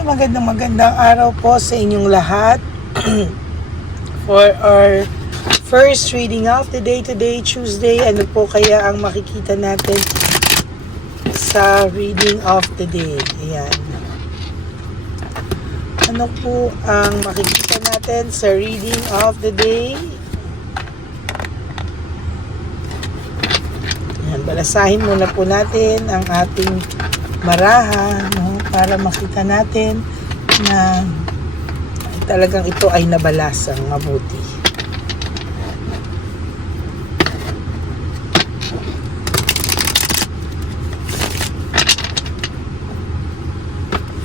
Magandang araw po sa inyong lahat. For our first reading of the day today, Tuesday, ano po kaya ang makikita natin sa reading of the day? Ayan. Ano po ang makikita natin sa reading of the day? Ayan, balasahin muna po natin ang ating baraha, no, para makita natin na talagang ito ay nabalasang mabuti.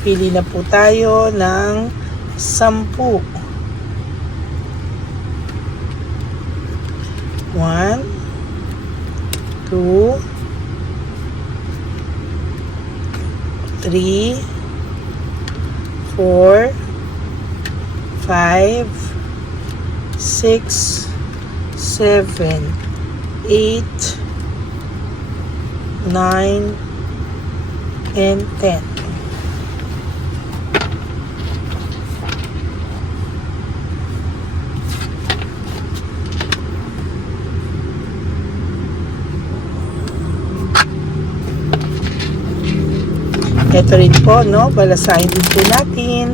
Pili na po tayo ng 10. 1, 2, 3, 4, 5, 6, 7, 8, 9, and 10. Ito rin po, no? Balasahin din po natin.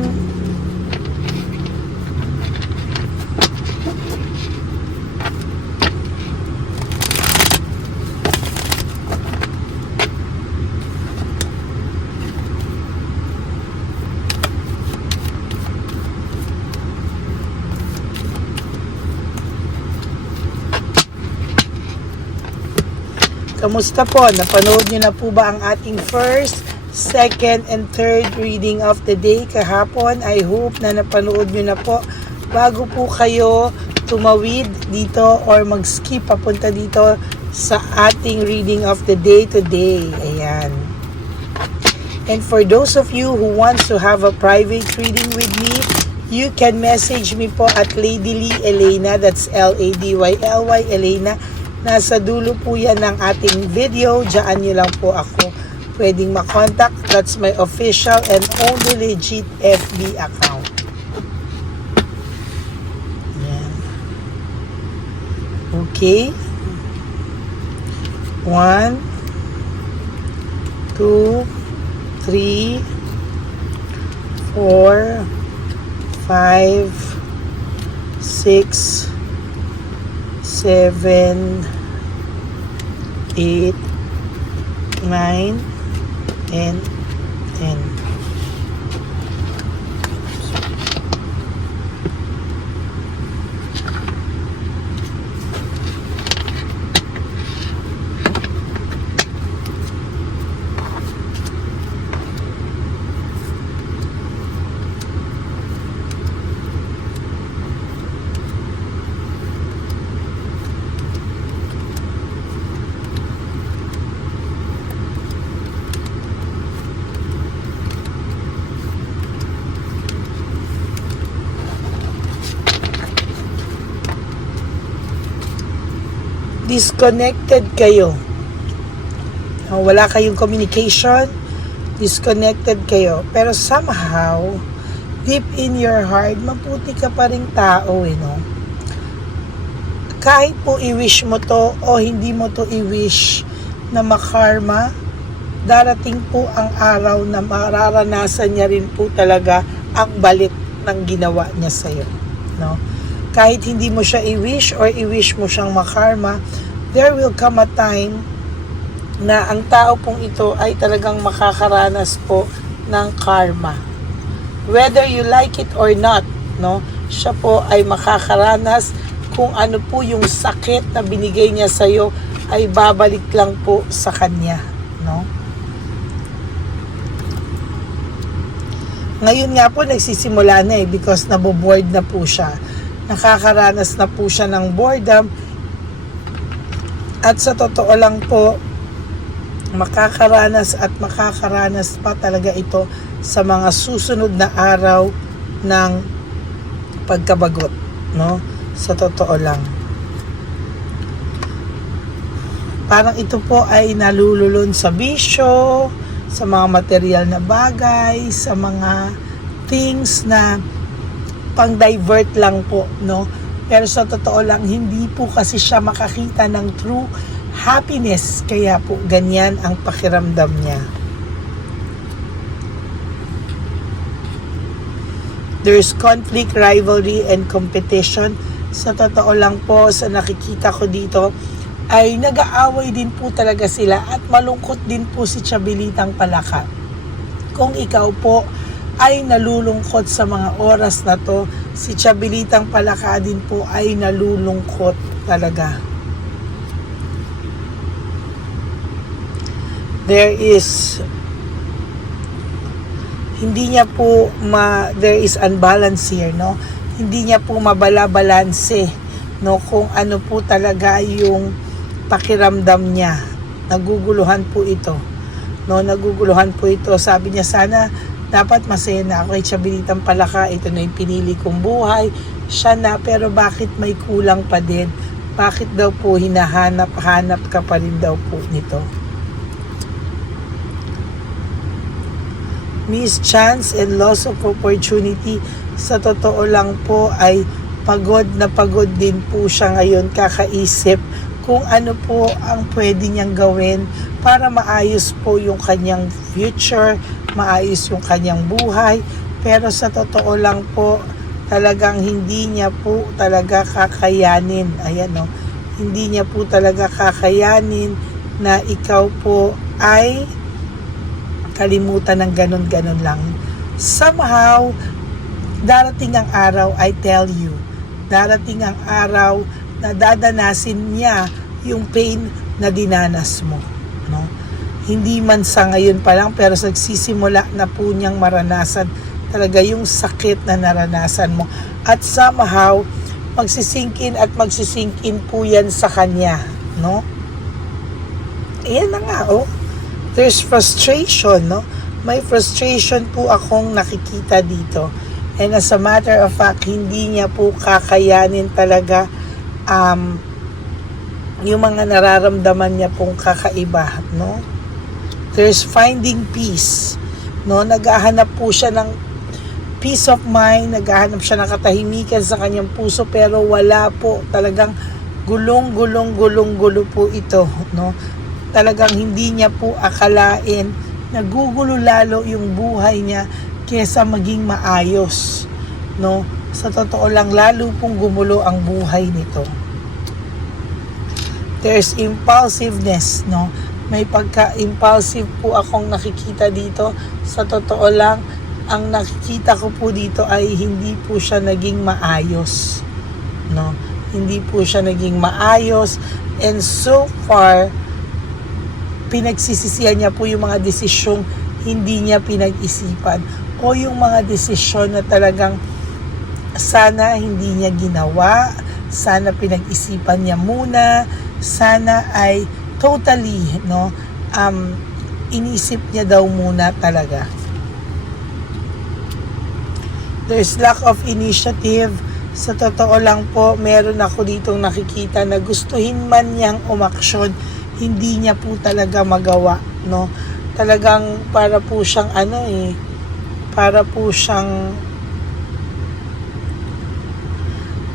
Kamusta po? Napanood niyo na po ba ang ating first, second, and third reading of the day kahapon? I hope na napanood nyo na po bago po kayo tumawid dito or mag-skip papunta dito sa ating reading of the day today. Ayan. And for those of you who wants to have a private reading with me, you can message me po at Lady Lee Elena. That's L-A-D-Y-L-Y Elena. Nasa dulo po yan ng ating video. Diyan nyo lang po ako pwedeng makontak. That's my official and only legit FB account. Yan. Okay. 1, 2, 3, 4, 5, 6, 7, 8, 9, and 10. Disconnected kayo. Wala kayong communication, disconnected kayo. Pero somehow, deep in your heart, mabuti ka pa ring tao, no? Kahit po i-wish mo to o hindi mo to i-wish na makarma, darating po ang araw na mararanasan niya rin po talaga ang balik ng ginawa niya sa'yo, no? Kahit hindi mo siya i-wish or i-wish mo siyang makarma, there will come a time na ang tao pong ito ay talagang makakaranas po ng karma. Whether you like it or not, no? Siya po ay makakaranas kung ano po yung sakit na binigay niya sa iyo ay babalik lang po sa kanya, no? Ngayon nga po nagsisimula na because naboboard na po siya. Nakakaranas na po siya ng boredom. At sa totoo lang po, makakaranas at makakaranas pa talaga ito sa mga susunod na araw ng pagkabagot, no? Sa totoo lang. Parang ito po ay nalululon sa bisyo, sa mga material na bagay, sa mga things na pang-divert lang po, no? Pero sa totoo lang, hindi po kasi siya makakita ng true happiness. Kaya po, ganyan ang pakiramdam niya. There's conflict, rivalry, and competition. Sa totoo lang po, sa nakikita ko dito, ay nag-aaway din po talaga sila at malungkot din po si Chabilitang Palaka. Kung ikaw po ay nalulungkot sa mga oras na to, si Chabilitang Palaka din po ay nalulungkot talaga. There is unbalance here, no? Hindi niya po mabala-balanse, no? Kung ano po talaga yung pakiramdam niya. Naguguluhan po ito, no? Naguguluhan po ito. Sabi niya, sana dapat masaya na ako kay Chabilitang Palaka. Ito na yung pinili kong buhay. Siya na, pero bakit may kulang pa din? Bakit daw po hinahanap-hanap ka pa rin daw po nito? Missed chance and loss of opportunity. Sa totoo lang po ay pagod na pagod din po siya ngayon kakaisip kung ano po ang pwede niyang gawin para maayos po yung kanyang future, maayos yung kanyang buhay. Pero sa totoo lang po, talagang hindi niya po talaga kakayanin. Ayan, no? Hindi niya po talaga kakayanin na ikaw po ay kalimutan ng ganun-ganun lang. Somehow, darating ang araw, I tell you, darating ang araw na dadanasin niya yung pain na dinanas mo, no? Hindi man sa ngayon pa lang, pero nagsisimula na po niyang maranasan talaga yung sakit na naranasan mo. At somehow, magsisingkin po yan sa kanya, no? Ayan na nga, oh. There's frustration, no? May frustration po akong nakikita dito. And as a matter of fact, hindi niya po kakayanin talaga yung mga nararamdaman niya pong kakaiba, no? There's finding peace, no? Naghahanap po siya ng peace of mind, naghahanap siya ng katahimikan sa kanyang puso, pero wala po, talagang gulong-gulo po ito, no? Talagang hindi niya po akalain, nagugulo lalo yung buhay niya kesa maging maayos, no? Sa totoo lang, lalo pong gumulo ang buhay nito. There's impulsiveness, no? May pagka-impulsive po akong nakikita dito. Sa totoo lang, ang nakikita ko po dito ay hindi po siya naging maayos, no? Hindi po siya naging maayos, and so far, pinagsisisihan niya po yung mga desisyong hindi niya pinag-isipan o yung mga desisyon na talagang sana hindi niya ginawa, sana pinag-isipan niya muna, sana ay totally, no, inisip niya daw muna talaga. There's lack of initiative. Sa totoo lang po, meron ako ditong nakikita na gustuhin man niyang umaksyon, hindi niya po talaga magawa, no? Talagang para po siyang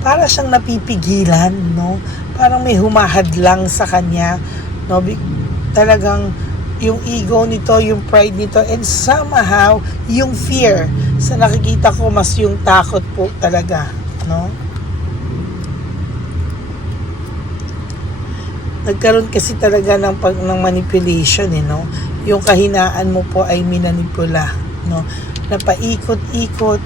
para siyang napipigilan, no? Parang may humahadlang sa kanya, no? Talagang yung ego nito, yung pride nito, and somehow yung fear. Sa nakikita ko, mas yung takot po talaga, no? Nagkaroon kasi talaga ng manipulation, no? Yung kahinaan mo po ay minanipula, no? Napaikot-ikot,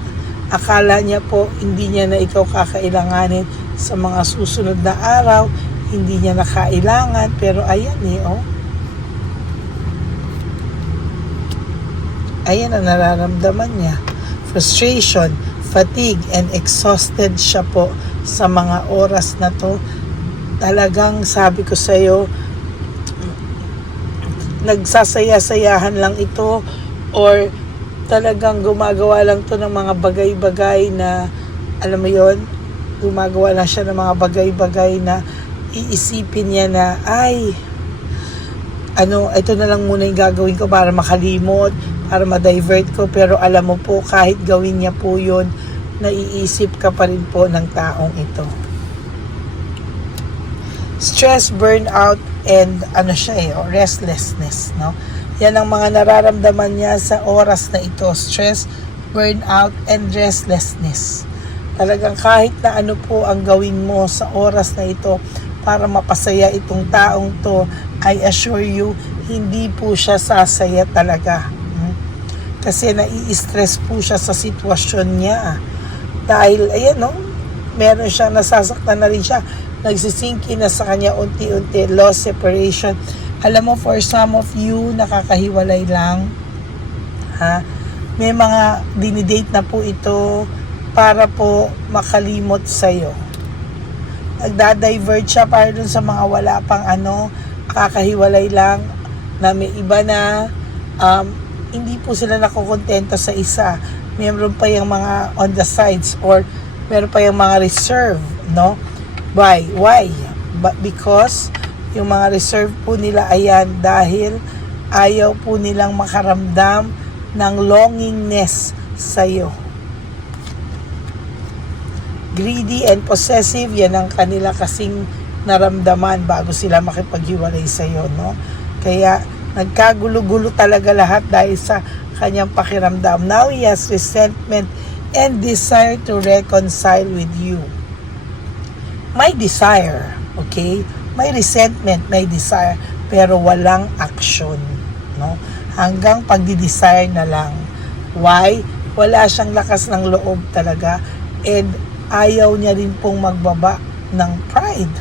akala niya po hindi niya na ikaw kakailanganin sa mga susunod na araw, hindi niya na kailangan, pero ayan oh. Ayan ang nararamdaman niya. Frustration, fatigue, and exhausted siya po sa mga oras na to. Talagang sabi ko sa'yo, nagsasaya-sayahan lang ito, or talagang gumagawa lang to ng mga bagay-bagay na, alam mo yon, gumagawa lang siya ng mga bagay-bagay na iisipin niya na, ay, ito na lang muna yung gagawin ko para makalimot, para ma-divert ko. Pero alam mo po, kahit gawin niya po yun, naiisip ka pa rin po ng taong ito. Stress, burnout, and restlessness, no? Yan ang mga nararamdaman niya sa oras na ito. Stress, burnout, and restlessness. Talagang kahit na ano po ang gawin mo sa oras na ito para mapasaya itong taong to, I assure you, hindi po siya sasaya talaga. Kasi nai-stress po siya sa sitwasyon niya. Dahil, ayan, no? Meron siyang nasasaktan na rin siya. Nagsisink in na sa kanya unti-unti. Loss, separation. Alam mo, for some of you, nakakahiwalay lang. May mga dinidate na po ito para po makalimot sa'yo. Nagda-divert siya para dun sa mga wala pang kakahiwalay lang, na may iba na hindi po sila nakukontento sa isa. Meron pa yung mga on the sides, or meron pa yung mga reserve, no? Why? Because yung mga reserve po nila, ayan, dahil ayaw po nilang makaramdam ng longingness sa'yo. Greedy and possessive, yan ang kanila kasing naramdaman bago sila makipaghiwalay sa'yo, no? Kaya nagkagulo-gulo talaga lahat dahil sa kanyang pakiramdam. Now he has resentment and desire to reconcile with you. May desire, okay? May resentment, may desire, pero walang action, no? Hanggang pagdi-desire na lang. Why? Wala siyang lakas ng loob talaga, and ayaw niya rin pong magbaba ng pride,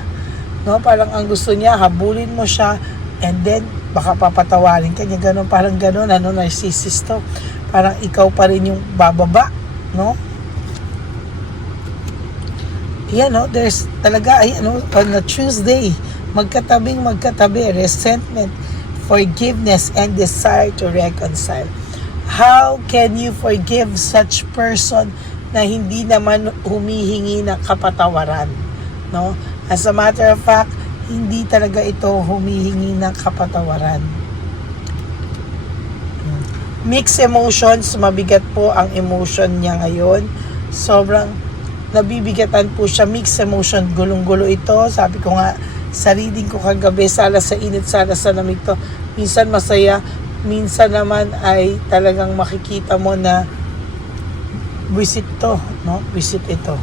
no? Parang ang gusto niya, habulin mo siya, and then baka papatawarin ka niya, ganun, parang ganun, narcissist to. Parang ikaw pa rin yung bababa, no? Yan, no? There's talaga, on a Tuesday, magkatabi, resentment, forgiveness, and desire to reconcile. How can you forgive such person na hindi naman humihingi ng kapatawaran, no? As a matter of fact, hindi talaga ito humihingi ng kapatawaran. Mixed emotions, mabigat po ang emotion niya ngayon. Sobrang nabibigatan po siya, mixed emotion, gulong-gulo ito. Sabi ko nga sa reading ko kagabi, sala sa init, sala sa lamig to. Minsan masaya, minsan naman ay talagang makikita mo na visit to, no? Visit ito.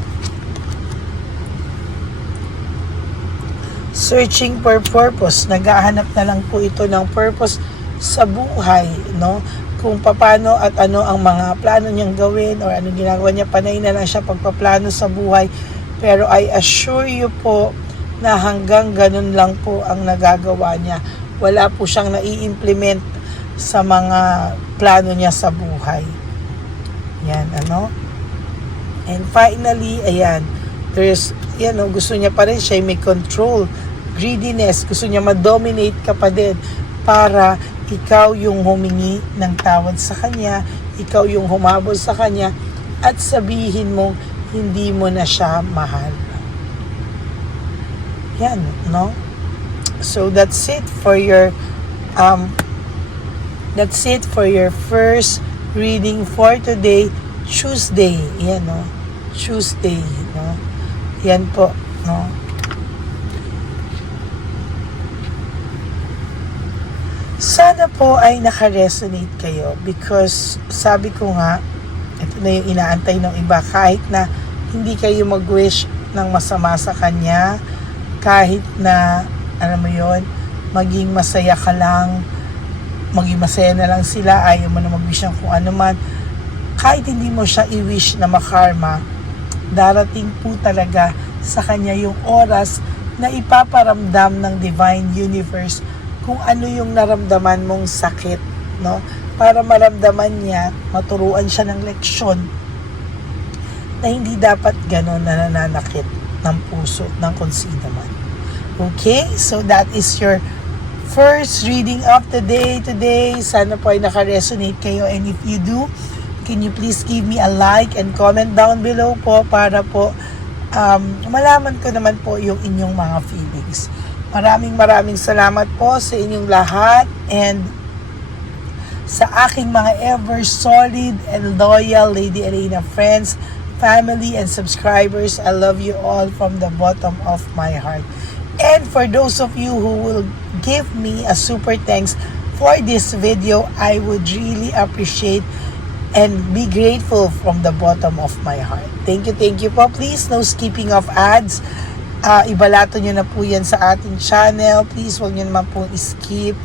Searching for purpose. Naghahanap na lang po ito ng purpose sa buhay, no? Kung paano at ano ang mga plano niyang gawin or ano ginagawa niya, panay na lang siya pagpaplano sa buhay. Pero I assure you po na hanggang ganun lang po ang nagagawa niya. Wala po siyang nai-implement sa mga plano niya sa buhay. Yan, And finally, ayan, there's, gusto niya pa rin siya may control, greediness, gusto niya ma-dominate ka pa din para ikaw yung humingi ng tawad sa kanya, ikaw yung humabol sa kanya, at sabihin mo, hindi mo na siya mahal. Yan, no? So that's it for your first reading for today, Tuesday. Yan, no? Tuesday, no? Yan po, no? Sana po ay naka-resonate kayo, because sabi ko nga, ito na yung inaantay ng iba, kahit na hindi kayo mag-wish ng masama sa kanya, kahit na, alam mo yon, maging masaya ka lang, maging masaya na lang sila, ayaw mo na mag-wish ng kung ano man, kahit hindi mo siya i-wish na makarma, darating po talaga sa kanya yung oras na ipaparamdam ng Divine Universe kung ano yung naramdaman mong sakit, no? Para maramdaman niya, maturuan siya ng leksyon na hindi dapat gano'n na nananakit ng puso ng kung sino man. Okay? So that is your first reading of the day today. Sana po ay naka-resonate kayo, and if you do, can you please give me a like and comment down below po para po malaman ko naman po yung inyong mga feelings. Maraming salamat po sa inyong lahat, and sa aking mga ever solid and loyal Lady Elena friends, family, and subscribers. I love you all from the bottom of my heart. And for those of you who will give me a super thanks for this video, I would really appreciate and be grateful from the bottom of my heart. Thank you po. Please, no skipping of ads. Ibalato nyo na po yan sa ating channel. Please, huwag nyo naman po skip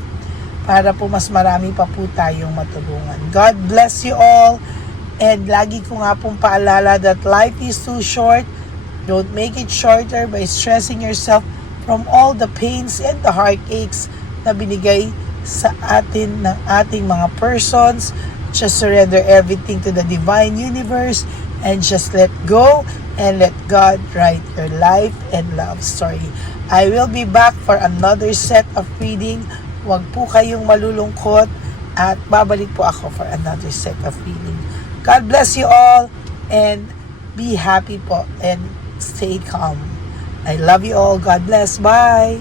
para po mas marami pa po tayong matulungan. God bless you all. And lagi ko nga pong paalala that life is too short. Don't make it shorter by stressing yourself from all the pains and the heartaches na binigay sa atin ng ating mga persons. Just surrender everything to the divine universe and just let go and let God write your life and love story. I will be back for another set of reading. Huwag po kayong malulungkot at babalik po ako for another set of reading. God bless you all and be happy po and stay calm. I love you all. God bless. Bye.